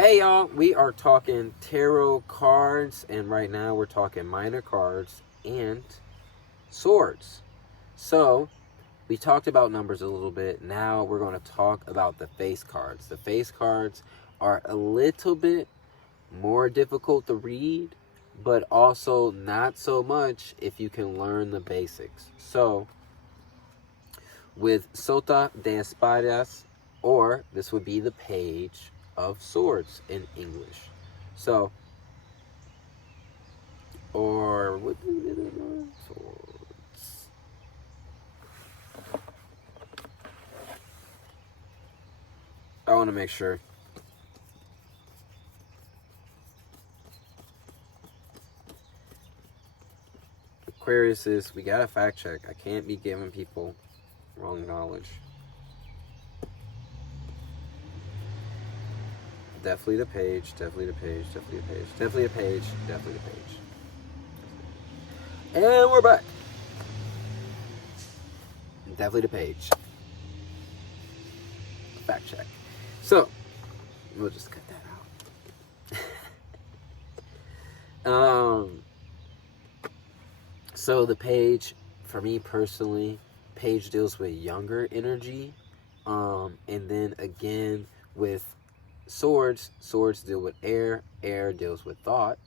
Hey y'all, we are talking tarot cards, and right now we're talking minor cards and swords. So, we talked about numbers a little bit. Now we're going to talk about the face cards. The face cards are a little bit more difficult to read, but also not so much if you can learn the basics. So, with Sota de Espadas, or this would be the page of swords in English. So, or what swords? I want to make sure. Aquarius is, we gotta fact check. I can't be giving people wrong knowledge. Definitely the page, definitely the page, definitely the page, definitely the page, definitely the page. And we're back. Definitely the page. Fact check. So, we'll just cut that out. So the page, for me personally, page deals with younger energy. And then again with swords deal with air deals with thought.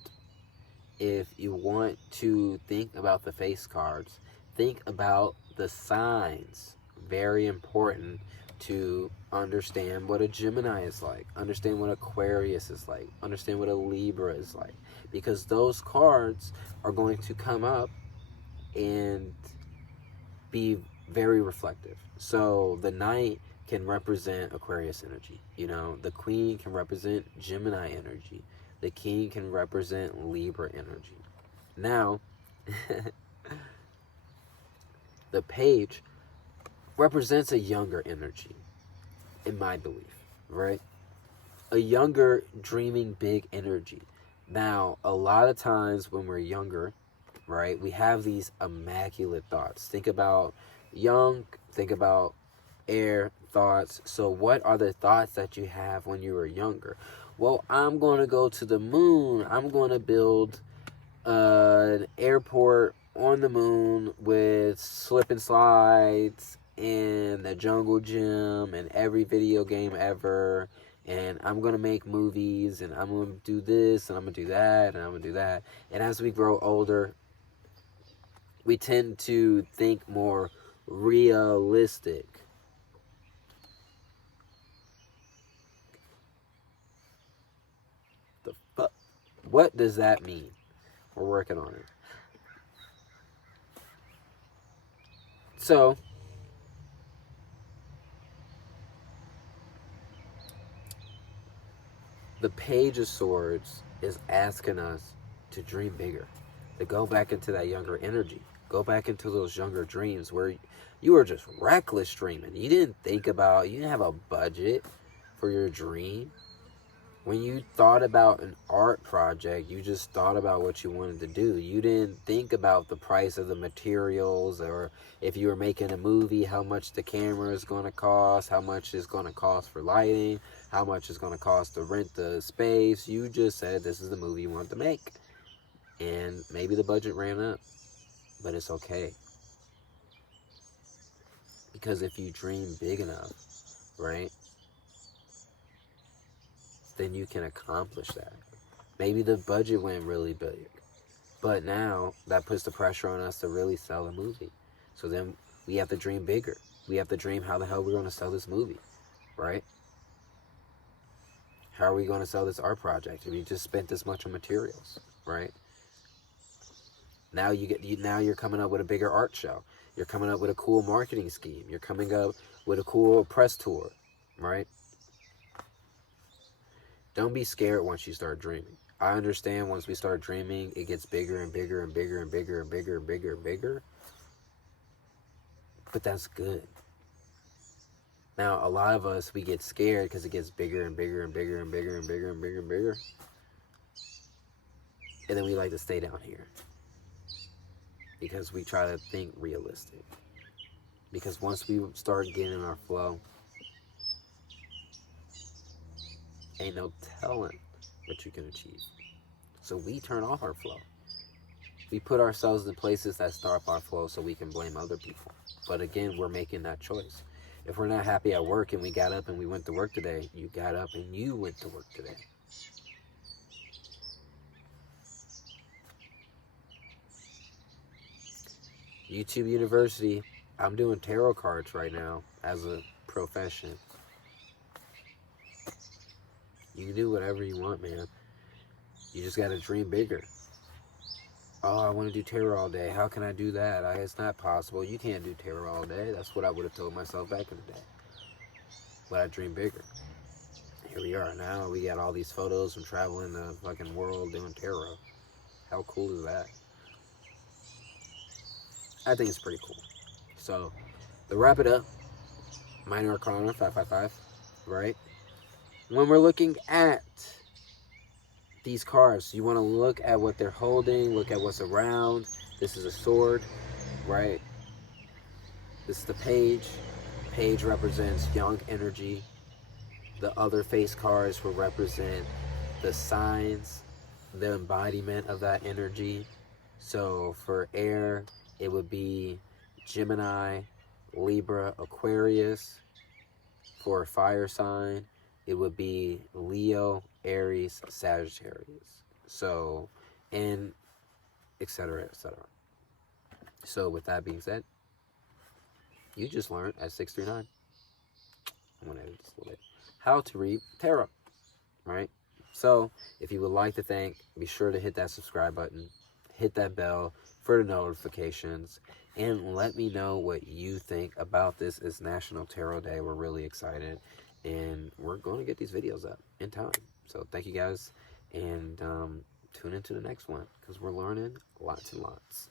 If you want to think about the face cards, think about the signs. Very important to understand what a Gemini is like, understand what Aquarius is like, understand what a Libra is like, because those cards are going to come up and be very reflective. So the Knight can represent Aquarius energy. You know, the Queen can represent Gemini energy. The King can represent Libra energy. Now, the Page represents a younger energy, in my belief, right? A younger, dreaming big energy. Now, a lot of times when we're younger, right, we have these immaculate thoughts. Think about young, think about air thoughts. So what are the thoughts that you have when you were younger? Well, I'm going to go to the moon. I'm going to build an airport on the moon with slip and slides and a jungle gym and every video game ever. And I'm going to make movies and I'm going to do this and I'm going to do that and I'm going to do that. And as we grow older, we tend to think more realistic. The fuck? What does that mean? We're working on it. So, the Page of Swords is asking us to dream bigger, to go back into that younger energy, go back into those younger dreams where you were just reckless dreaming. You didn't think about, you didn't have a budget for your dream. When you thought about an art project, you just thought about what you wanted to do. You didn't think about the price of the materials, or if you were making a movie, how much the camera is going to cost, how much it's going to cost for lighting, how much it's going to cost to rent the space. You just said this is the movie you want to make. And maybe the budget ran up, but it's okay. Because if you dream big enough, right, then you can accomplish that. Maybe the budget went really big, but now that puts the pressure on us to really sell a movie. So then we have to dream bigger. We have to dream how the hell we're going to sell this movie, right? How are we going to sell this art project if we just spent this much on materials, right? Now you're coming up with a bigger art show. You're coming up with a cool marketing scheme. You're coming up with a cool press tour, right? Don't be scared once you start dreaming. I understand once we start dreaming, it gets bigger and bigger and bigger and bigger and bigger and bigger and bigger. But that's good. Now, a lot of us, we get scared because it gets bigger and bigger and bigger and bigger and bigger and bigger and bigger. And then we like to stay down here because we try to think realistic. Because once we start getting in our flow, ain't no telling what you can achieve. So we turn off our flow. We put ourselves in places that stop our flow so we can blame other people. But again, we're making that choice. If we're not happy at work and we got up and we went to work today, you got up and you went to work today. YouTube University, I'm doing tarot cards right now as a profession. You can do whatever you want, man. You just got to dream bigger. Oh, I want to do tarot all day. How can I do that? It's not possible. You can't do tarot all day. That's what I would have told myself back in the day. But I dream bigger. Here we are now. We got all these photos from traveling the fucking world doing tarot. How cool is that? I think it's pretty cool. So, to wrap it up, Minor Arcana 555, right? When we're looking at these cards, you want to look at what they're holding, look at what's around. This is a sword, right? This is the page. Page represents young energy. The other face cards will represent the signs, the embodiment of that energy. So for air, it would be Gemini, Libra, Aquarius. For a fire sign, it would be Leo, Aries, Sagittarius. So, and etc., etc. So with that being said, you just learned at 639, I'm going to edit this a little bit, how to read tarot, right? So if you would like to thank, be sure to hit that subscribe button, hit that bell for the notifications, and let me know what you think about this. It's National Tarot Day. We're really excited, and we're going to get these videos up in time. So thank you guys, and tune into the next one because we're learning lots and lots.